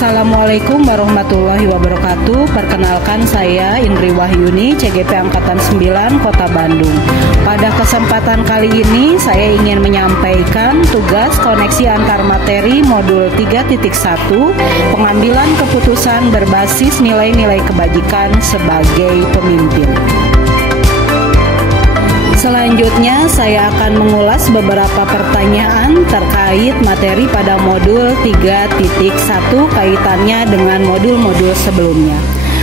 Assalamualaikum warahmatullahi wabarakatuh. Perkenalkan saya Indri Wahyuni, CGP Angkatan 9, Kota Bandung. Pada kesempatan kali ini saya ingin menyampaikan tugas koneksi antar materi modul 3.1 pengambilan keputusan berbasis nilai-nilai kebajikan sebagai pemimpin. Selanjutnya saya akan mengulas beberapa pertanyaan terkait materi pada modul 3.1 kaitannya dengan modul-modul sebelumnya.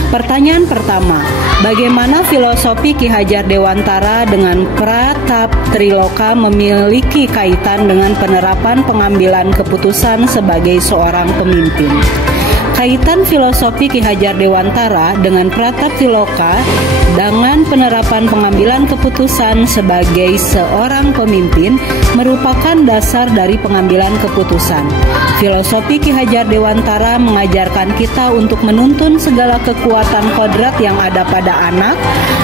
Pertanyaan pertama, bagaimana filosofi Ki Hajar Dewantara dengan Pratap Triloka memiliki kaitan dengan penerapan pengambilan keputusan sebagai seorang pemimpin? Kaitan filosofi Ki Hajar Dewantara dengan Pratap Triloka dengan penerapan pengambilan keputusan sebagai seorang pemimpin merupakan dasar dari pengambilan keputusan. Filosofi Ki Hajar Dewantara mengajarkan kita untuk menuntun segala kekuatan kodrat yang ada pada anak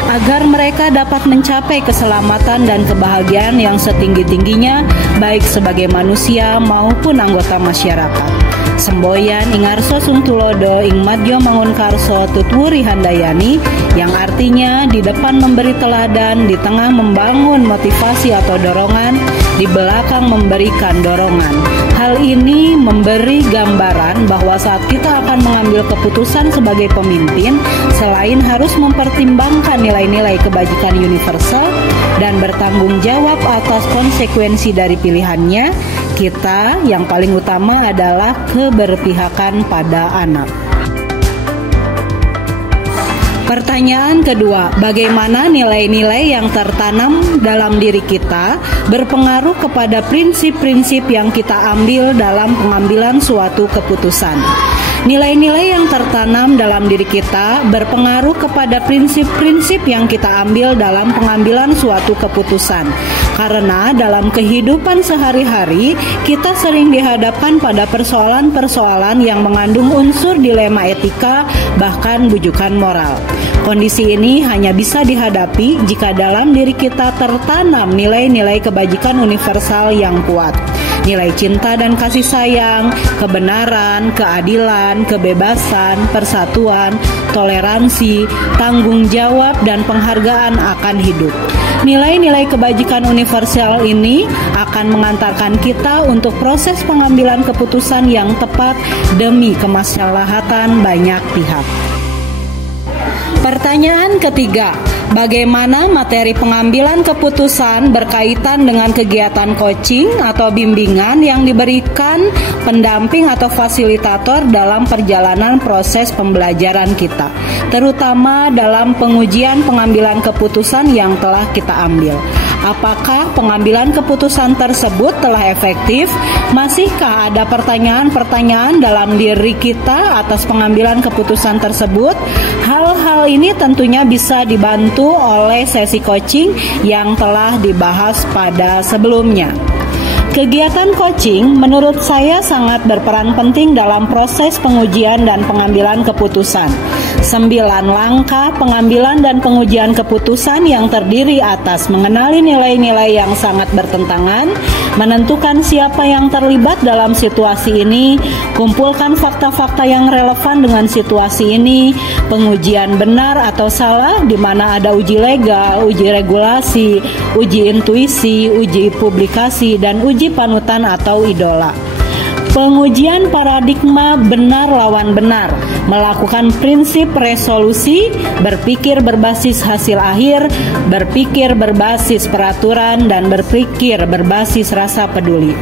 agar mereka dapat mencapai keselamatan dan kebahagiaan yang setinggi-tingginya baik sebagai manusia maupun anggota masyarakat. Semboyan Ingarso Sungtulodo ing Madjo Mangunkarso Tutwuri Handayani, yang artinya di depan memberi teladan, di tengah membangun motivasi atau dorongan, di belakang memberikan dorongan. Hal ini memberi gambaran bahwa saat kita akan mengambil keputusan sebagai pemimpin, selain harus mempertimbangkan nilai-nilai kebajikan universal dan bertanggung jawab atas konsekuensi dari pilihannya, kita yang paling utama adalah keberpihakan pada anak. Pertanyaan kedua, bagaimana nilai-nilai yang tertanam dalam diri kita berpengaruh kepada prinsip-prinsip yang kita ambil dalam pengambilan suatu keputusan? Nilai-nilai yang tertanam dalam diri kita berpengaruh kepada prinsip-prinsip yang kita ambil dalam pengambilan suatu keputusan. Karena dalam kehidupan sehari-hari, kita sering dihadapkan pada persoalan-persoalan yang mengandung unsur dilema etika, bahkan bujukan moral. Kondisi ini hanya bisa dihadapi jika dalam diri kita tertanam nilai-nilai kebajikan universal yang kuat. Nilai cinta dan kasih sayang, kebenaran, keadilan, kebebasan, persatuan, toleransi, tanggung jawab, dan penghargaan akan hidup. Nilai-nilai kebajikan universal ini akan mengantarkan kita untuk proses pengambilan keputusan yang tepat demi kemaslahatan banyak pihak. Pertanyaan ketiga, bagaimana materi pengambilan keputusan berkaitan dengan kegiatan coaching atau bimbingan yang diberikan pendamping atau fasilitator dalam perjalanan proses pembelajaran kita, terutama dalam pengujian pengambilan keputusan yang telah kita ambil? Apakah pengambilan keputusan tersebut telah efektif? Masihkah ada pertanyaan-pertanyaan dalam diri kita atas pengambilan keputusan tersebut? Hal-hal ini tentunya bisa dibantu oleh sesi coaching yang telah dibahas pada sebelumnya. Kegiatan coaching menurut saya sangat berperan penting dalam proses pengujian dan pengambilan keputusan. 9 langkah pengambilan dan pengujian keputusan yang terdiri atas mengenali nilai-nilai yang sangat bertentangan, menentukan siapa yang terlibat dalam situasi ini, kumpulkan fakta-fakta yang relevan dengan situasi ini, pengujian benar atau salah di mana ada uji legal, uji regulasi, uji intuisi, uji publikasi, dan uji panutan atau idola. Pengujian paradigma benar lawan benar, melakukan prinsip resolusi, berpikir berbasis hasil akhir, berpikir berbasis peraturan, dan berpikir berbasis rasa peduli.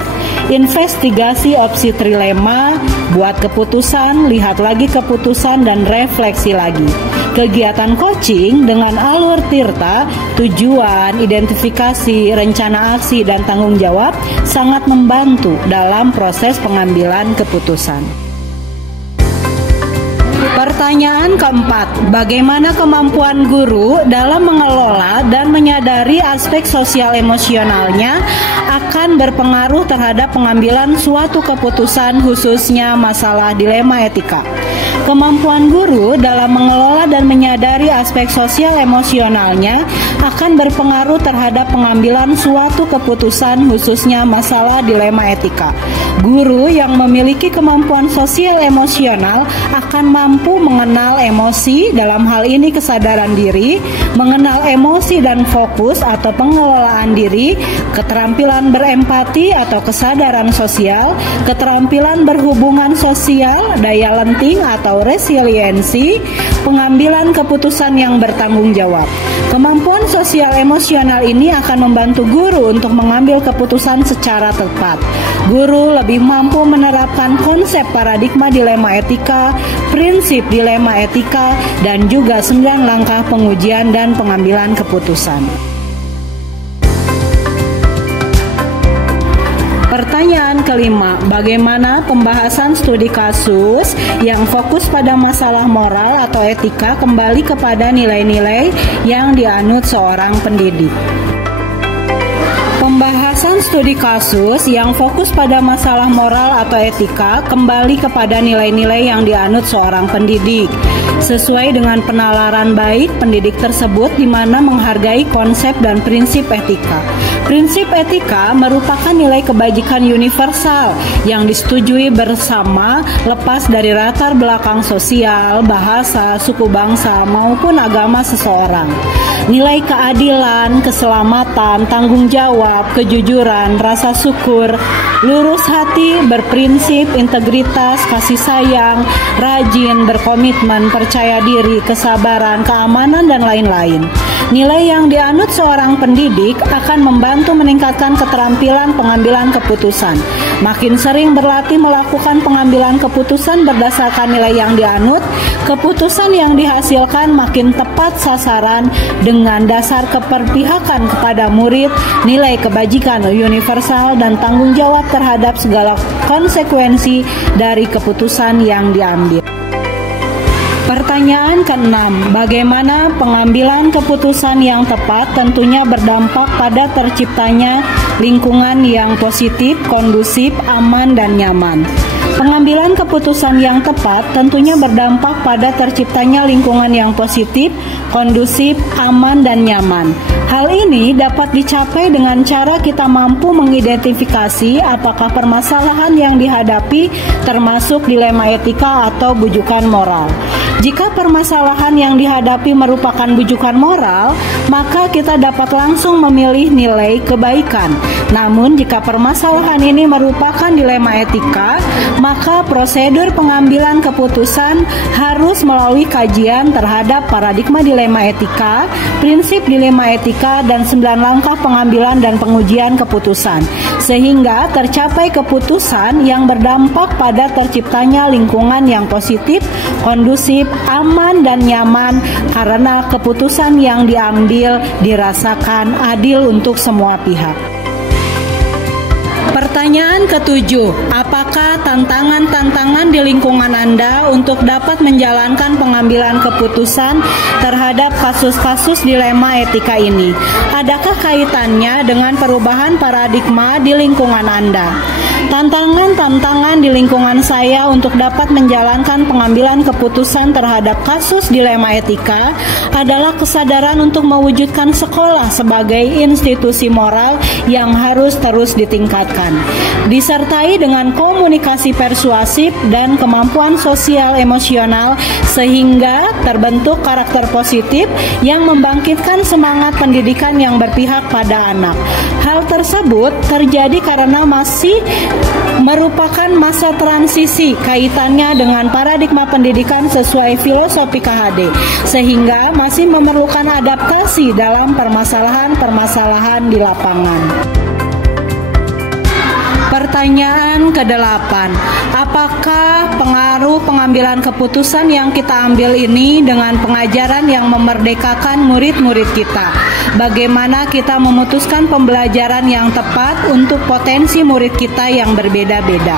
Investigasi opsi trilema, buat keputusan, lihat lagi keputusan, dan refleksi lagi. Kegiatan coaching dengan alur tirta, tujuan, identifikasi, rencana aksi, dan tanggung jawab sangat membantu dalam proses pengambilan keputusan. Pertanyaan keempat, bagaimana kemampuan guru dalam mengelola dan menyadari aspek sosial emosionalnya akan berpengaruh terhadap pengambilan suatu keputusan, khususnya masalah dilema etika? Kemampuan guru dalam mengelola dan menyadari aspek sosial emosionalnya akan berpengaruh terhadap pengambilan suatu keputusan, khususnya masalah dilema etika. Guru yang memiliki kemampuan sosial emosional akan mampu mengenal emosi, dalam hal ini kesadaran diri, mengenal emosi dan fokus atau pengelolaan diri, keterampilan berempati atau kesadaran sosial, keterampilan berhubungan sosial, daya lenting atau resiliensi, pengambilan keputusan yang bertanggung jawab. Kemampuan sosial emosional ini akan membantu guru untuk mengambil keputusan secara tepat. Guru lebih mampu menerapkan konsep paradigma dilema etika, prinsip dilema etika, dan juga 9 langkah pengujian dan pengambilan keputusan. Pertanyaan kelima, bagaimana pembahasan studi kasus yang fokus pada masalah moral atau etika kembali kepada nilai-nilai yang dianut seorang pendidik? Pembahasan studi kasus yang fokus pada masalah moral atau etika kembali kepada nilai-nilai yang dianut seorang pendidik. Sesuai dengan penalaran baik pendidik tersebut di mana menghargai konsep dan prinsip etika. Prinsip etika merupakan nilai kebajikan universal yang disetujui bersama lepas dari latar belakang sosial, bahasa, suku bangsa, maupun agama seseorang. Nilai keadilan, keselamatan, tanggung jawab, kejujuran, rasa syukur, lurus hati, berprinsip, integritas, kasih sayang, rajin, berkomitmen, percaya diri, kesabaran, keamanan, dan lain-lain. Nilai yang dianut seorang pendidik akan membantu meningkatkan keterampilan pengambilan keputusan. Makin sering berlatih melakukan pengambilan keputusan berdasarkan nilai yang dianut, keputusan yang dihasilkan makin tepat sasaran dengan dasar keperpihakan kepada murid, nilai kebajikan universal, dan tanggung jawab terhadap segala konsekuensi dari keputusan yang diambil. Pertanyaan ke-6, bagaimana pengambilan keputusan yang tepat tentunya berdampak pada terciptanya lingkungan yang positif, kondusif, aman, dan nyaman. Pengambilan keputusan yang tepat tentunya berdampak pada terciptanya lingkungan yang positif, kondusif, aman, dan nyaman. Hal ini dapat dicapai dengan cara kita mampu mengidentifikasi apakah permasalahan yang dihadapi termasuk dilema etika atau bujukan moral. Jika permasalahan yang dihadapi merupakan bujukan moral, maka kita dapat langsung memilih nilai kebaikan. Namun jika permasalahan ini merupakan dilema etika, maka prosedur pengambilan keputusan harus melalui kajian terhadap paradigma dilema etika, prinsip dilema etika, dan 9 langkah pengambilan dan pengujian keputusan, sehingga tercapai keputusan yang berdampak pada terciptanya lingkungan yang positif, kondusif, aman, dan nyaman karena keputusan yang diambil dirasakan adil untuk semua pihak. Pertanyaan ke-7, apakah tantangan-tantangan di lingkungan Anda untuk dapat menjalankan pengambilan keputusan terhadap kasus-kasus dilema etika ini? Adakah kaitannya dengan perubahan paradigma di lingkungan Anda? Tantangan-tantangan di lingkungan saya untuk dapat menjalankan pengambilan keputusan terhadap kasus dilema etika adalah kesadaran untuk mewujudkan sekolah sebagai institusi moral yang harus terus ditingkatkan, disertai dengan komunikasi persuasif dan kemampuan sosial emosional sehingga terbentuk karakter positif yang membangkitkan semangat pendidikan yang berpihak pada anak. Hal tersebut terjadi karena masih merupakan masa transisi kaitannya dengan paradigma pendidikan sesuai filosofi KHD, sehingga masih memerlukan adaptasi dalam permasalahan-permasalahan di lapangan. Pertanyaan ke-8, apakah pengaruh pengambilan keputusan yang kita ambil ini dengan pengajaran yang memerdekakan murid-murid kita? Bagaimana kita memutuskan pembelajaran yang tepat untuk potensi murid kita yang berbeda-beda?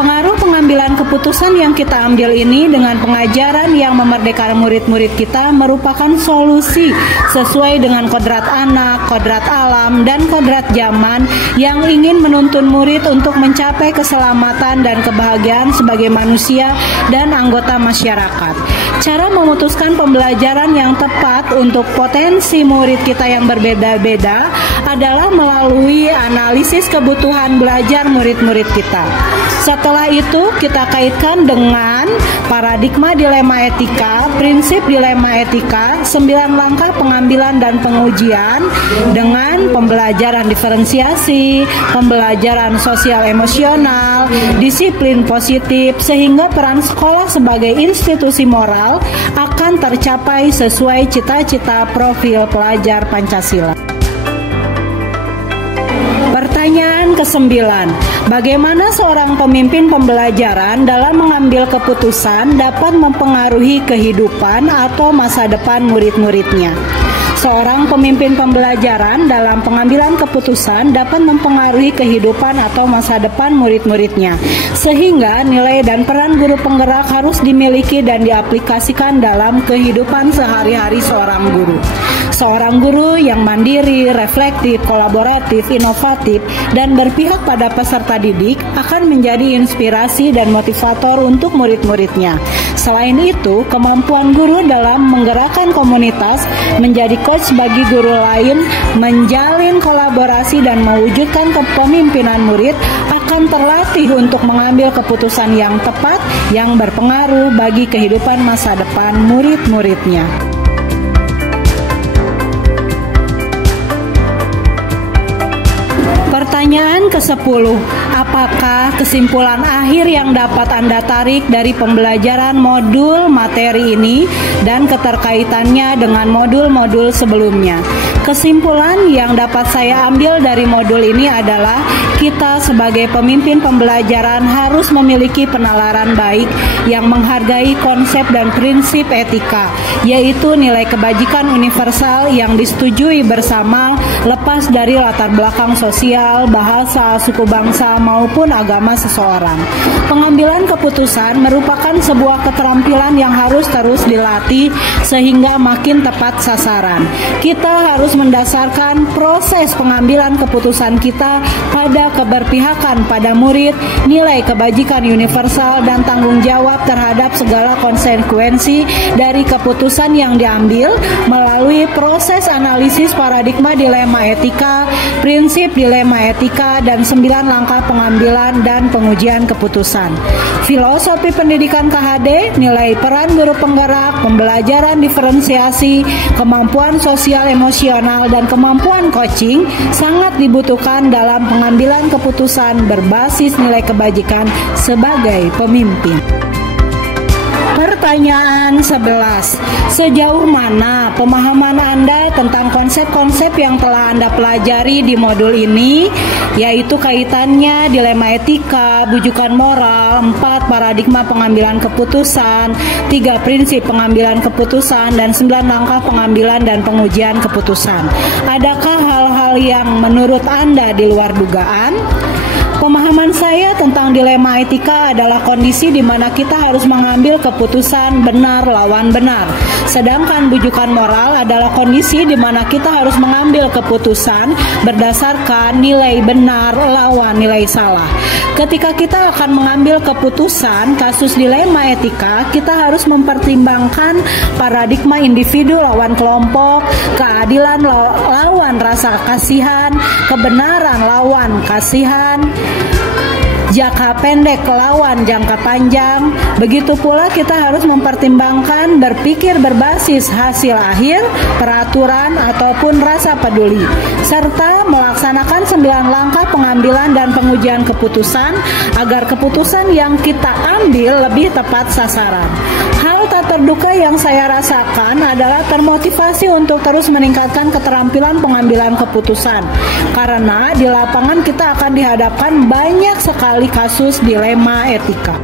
Pengaruh pengambilan keputusan yang kita ambil ini dengan pengajaran yang memerdekakan murid-murid kita merupakan solusi sesuai dengan kodrat anak, kodrat alam, dan kodrat zaman yang ingin menuntun murid untuk mencapai keselamatan dan kebahagiaan sebagai manusia dan anggota masyarakat. Cara memutuskan pembelajaran yang tepat untuk potensi murid kita yang berbeda-beda adalah melalui analisis kebutuhan belajar murid-murid kita. Setelah itu kita kaitkan dengan paradigma dilema etika, prinsip dilema etika, 9 langkah pengambilan dan pengujian dengan pembelajaran diferensiasi, pembelajaran sosial emosional, disiplin positif, sehingga peran sekolah sebagai institusi moral akan tercapai sesuai cita-cita profil pelajar Pancasila. Pertanyaan ke-9, bagaimana seorang pemimpin pembelajaran dalam mengambil keputusan dapat mempengaruhi kehidupan atau masa depan murid-muridnya? Seorang pemimpin pembelajaran dalam pengambilan keputusan dapat mempengaruhi kehidupan atau masa depan murid-muridnya, sehingga nilai dan peran guru penggerak harus dimiliki dan diaplikasikan dalam kehidupan sehari-hari seorang guru. Seorang guru yang mandiri, reflektif, kolaboratif, inovatif, dan berpihak pada peserta didik akan menjadi inspirasi dan motivator untuk murid-muridnya. Selain itu, kemampuan guru dalam menggerakkan komunitas, menjadi coach bagi guru lain, menjalin kolaborasi dan mewujudkan kepemimpinan murid akan terlatih untuk mengambil keputusan yang tepat yang berpengaruh bagi kehidupan masa depan murid-muridnya. Pertanyaan ke-10, apakah kesimpulan akhir yang dapat Anda tarik dari pembelajaran modul materi ini dan keterkaitannya dengan modul-modul sebelumnya? Kesimpulan yang dapat saya ambil dari modul ini adalah kita sebagai pemimpin pembelajaran harus memiliki penalaran baik yang menghargai konsep dan prinsip etika, yaitu nilai kebajikan universal yang disetujui bersama lepas dari latar belakang sosial, bahasa, suku bangsa, maupun agama seseorang. Pengambilan keputusan merupakan sebuah keterampilan yang harus terus dilatih sehingga makin tepat sasaran. Kita harus mendasarkan proses pengambilan keputusan kita pada keberpihakan pada murid, nilai kebajikan universal, dan tanggung jawab terhadap segala konsekuensi dari keputusan yang diambil melalui proses analisis paradigma dilema etika, prinsip dilema etika, dan 9 langkah pengambilan dan pengujian keputusan. Filosofi pendidikan KHD, nilai peran guru penggerak, pembelajaran diferensiasi, kemampuan sosial emosional, dan kemampuan coaching sangat dibutuhkan dalam pengambilan keputusan berbasis nilai kebajikan sebagai pemimpin. Pertanyaan 11. Sejauh mana pemahaman Anda tentang konsep-konsep yang telah Anda pelajari di modul ini, yaitu kaitannya dilema etika, bujukan moral, 4 paradigma pengambilan keputusan, 3 prinsip pengambilan keputusan, dan 9 langkah pengambilan dan pengujian keputusan? Adakah hal-hal yang menurut Anda di luar dugaan? Pemahaman saya tentang dilema etika adalah kondisi di mana kita harus mengambil keputusan benar lawan benar. Sedangkan bujukan moral adalah kondisi di mana kita harus mengambil keputusan berdasarkan nilai benar lawan nilai salah. Ketika kita akan mengambil keputusan kasus dilema etika, kita harus mempertimbangkan paradigma individu lawan kelompok, keadilan lawan rasa kasihan, kebenaran lawan kasihan, jangka pendek lawan jangka panjang. Begitu pula kita harus mempertimbangkan berpikir berbasis hasil akhir, peraturan, ataupun rasa peduli, serta melaksanakan 9 langkah pengambilan dan pengujian keputusan agar keputusan yang kita ambil lebih tepat sasaran. Hal tak terduga yang saya rasakan adalah termotivasi untuk terus meningkatkan keterampilan pengambilan keputusan, karena di lapangan kita akan dihadapkan banyak sekali kasus dilema etika.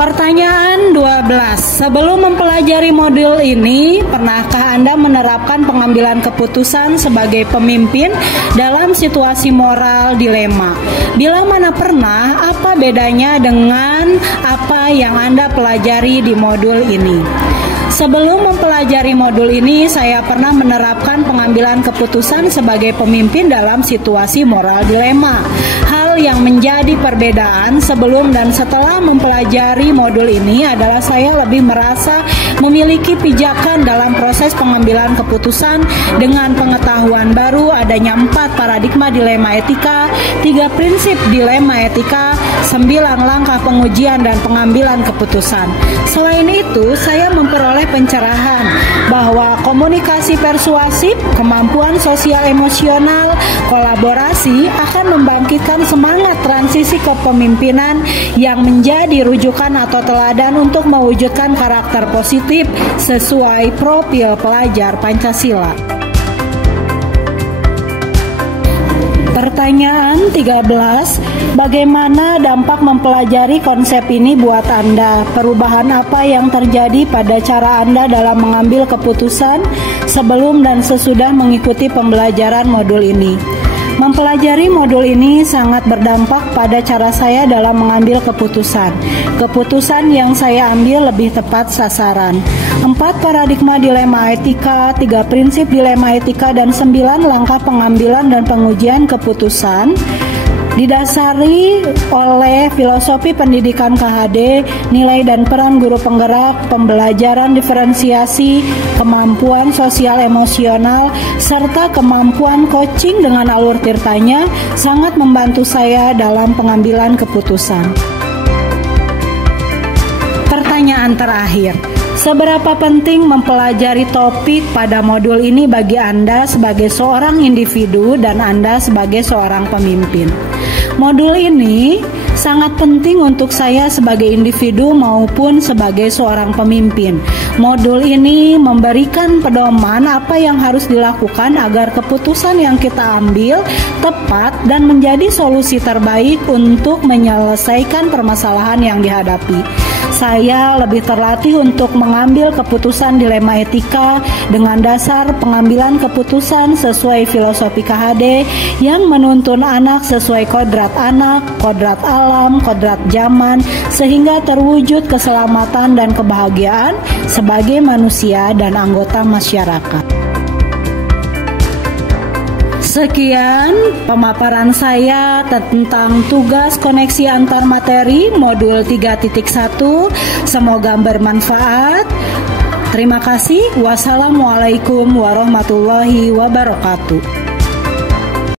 Pertanyaan 12. Sebelum mempelajari modul ini, pernahkah Anda menerapkan pengambilan keputusan sebagai pemimpin dalam situasi moral dilema? Bila mana pernah, apa bedanya dengan apa yang Anda pelajari di modul ini? Sebelum mempelajari modul ini, saya pernah menerapkan pengambilan keputusan sebagai pemimpin dalam situasi moral dilema. Hal yang menjadi perbedaan sebelum dan setelah mempelajari modul ini adalah saya lebih merasa memiliki pijakan dalam proses pengambilan keputusan dengan pengetahuan baru adanya 4 paradigma dilema etika, 3 prinsip dilema etika, 9 langkah pengujian dan pengambilan keputusan. Selain itu, saya memperoleh pencerahan bahwa komunikasi persuasif, kemampuan sosial emosional, kolaborasi akan membangkitkan semangat transisi kepemimpinan yang menjadi rujukan atau teladan untuk mewujudkan karakter positif sesuai profil pelajar Pancasila. Pertanyaan 13. Bagaimana dampak mempelajari konsep ini buat Anda? Perubahan apa yang terjadi pada cara Anda dalam mengambil keputusan sebelum dan sesudah mengikuti pembelajaran modul ini? Mempelajari modul ini sangat berdampak pada cara saya dalam mengambil keputusan. Keputusan yang saya ambil lebih tepat sasaran. 4 paradigma dilema etika, 3 prinsip dilema etika, dan 9 langkah pengambilan dan pengujian keputusan didasari oleh filosofi pendidikan KHD, nilai dan peran guru penggerak, pembelajaran diferensiasi, kemampuan sosial emosional, serta kemampuan coaching dengan alur tirtanya sangat membantu saya dalam pengambilan keputusan. Pertanyaan terakhir. Seberapa penting mempelajari topik pada modul ini bagi Anda sebagai seorang individu dan Anda sebagai seorang pemimpin? Modul ini sangat penting untuk saya sebagai individu maupun sebagai seorang pemimpin. Modul ini memberikan pedoman apa yang harus dilakukan agar keputusan yang kita ambil tepat dan menjadi solusi terbaik untuk menyelesaikan permasalahan yang dihadapi. Saya lebih terlatih untuk mengambil keputusan dilema etika dengan dasar pengambilan keputusan sesuai filosofi KHD yang menuntun anak sesuai kodrat anak, kodrat alam, kodrat zaman, sehingga terwujud keselamatan dan kebahagiaan sebagai manusia dan anggota masyarakat. Sekian pemaparan saya tentang tugas koneksi antar materi modul 3.1. Semoga bermanfaat. Terima kasih. Wassalamualaikum warahmatullahi wabarakatuh.